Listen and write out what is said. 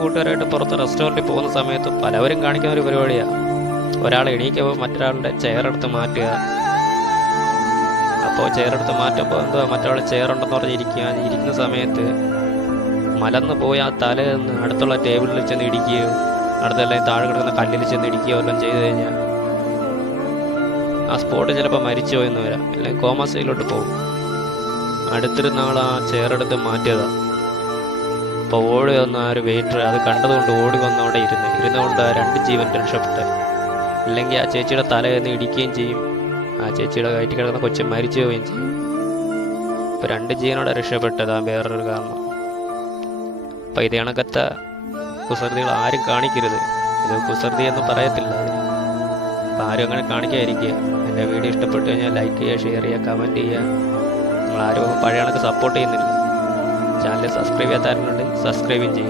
കൂട്ടുകാരായിട്ട് പുറത്ത് റെസ്റ്റോറൻറ്റിൽ പോകുന്ന സമയത്ത് പലവരും കാണിക്കുന്ന ഒരു പരിപാടിയാണ്. ഒരാൾ എണീക്കുമ്പോൾ മറ്റൊരാളുടെ ചെയറെടുത്ത് മാറ്റുക. അപ്പോൾ ചെയറെടുത്ത് മാറ്റുമ്പോൾ എന്തുവാ, മറ്റൊരാൾ ചെയറുണ്ടെന്ന് ഇരിക്കുന്ന സമയത്ത് മലന്ന് പോയി ആ തല നിന്ന് അടുത്തുള്ള ടേബിളിൽ ചെന്ന് ഇടിക്കുകയോ അടുത്തെല്ലാം താഴെ കിടക്കുന്ന കല്ലിൽ ചെന്ന് ഇടിക്കുകയോ എല്ലാം ചെയ്തു കഴിഞ്ഞാൽ ആ സ്പോട്ട് ചിലപ്പോൾ മരിച്ചു പോയെന്ന് വരാം, അല്ലെങ്കിൽ കോമാസയിലോട്ട് പോകും. അടുത്തിരുന്ന ആൾ ആ ചെയറെടുത്ത് മാറ്റിയതാണ്. അപ്പോൾ ഓടി വന്ന ആ ഒരു വെയിറ്റർ അത് കണ്ടതുകൊണ്ട് ഓടി വന്ന് അവിടെ ഇരുന്നുകൊണ്ട് ആ 2 ജീവൻ രക്ഷപ്പെട്ടെ. ഇല്ലെങ്കിൽ ആ ചേച്ചിയുടെ തലയെന്ന് ഇടിക്കുകയും ചെയ്യും, ആ ചേച്ചിയുടെ കയറ്റി കിടക്കുന്ന കൊച്ചു മരിച്ചു പോവുകയും ചെയ്യും. ഇപ്പോൾ 2 ജീവനോടെ രക്ഷപ്പെട്ടതാണ് വേറൊരു കാരണം. അപ്പം ഇത് കണക്കത്തെ കുസൃതികൾ ആരും കാണിക്കരുത്. ഇത് കുസൃതി എന്ന് പറയത്തില്ല. അപ്പം ആരും അങ്ങനെ കാണിക്കാതിരിക്കുക. എൻ്റെ വീഡിയോ ഇഷ്ടപ്പെട്ടു കഴിഞ്ഞാൽ ലൈക്ക് ചെയ്യുക, ഷെയർ ചെയ്യുക, കമൻറ്റ് ചെയ്യുക. നിങ്ങളാരും പഴയ കണക്ക് സപ്പോർട്ട് ചെയ്യുന്നില്ല. ചാനൽ സബ്സ്ക്രൈബ് ചെയ്യാത്തവരുണ്ടെങ്കിൽ സബ്സ്ക്രൈബും ചെയ്യുക.